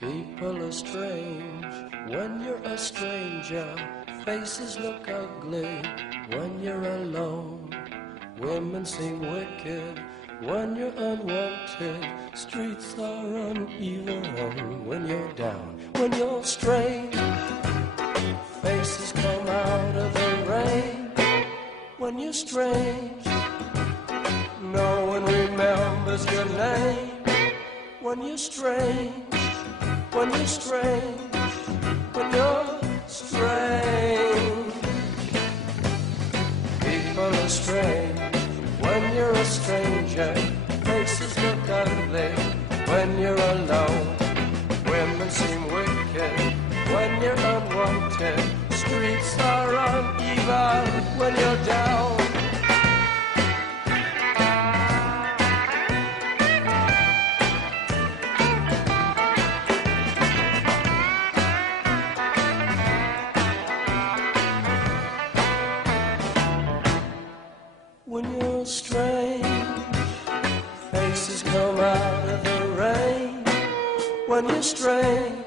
People are strange when you're a stranger. Faces look ugly when you're alone. Women seem wicked when you're unwanted. Streets are uneven when you're down. When you're strange, faces come out of the rain. When you're strange, no one remembers your name. When you're strange, when you're strange, when you're strange. People are strange when you're a stranger. Faces look ugly when you're alone. Women seem wicked when you're unwanted. Streets are uneven when you're down. When you're strange, faces come out of the rain. When you're strange,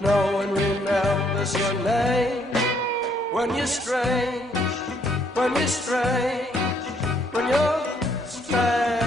no one remembers your name. When you're strange, when you're strange, when you're strange.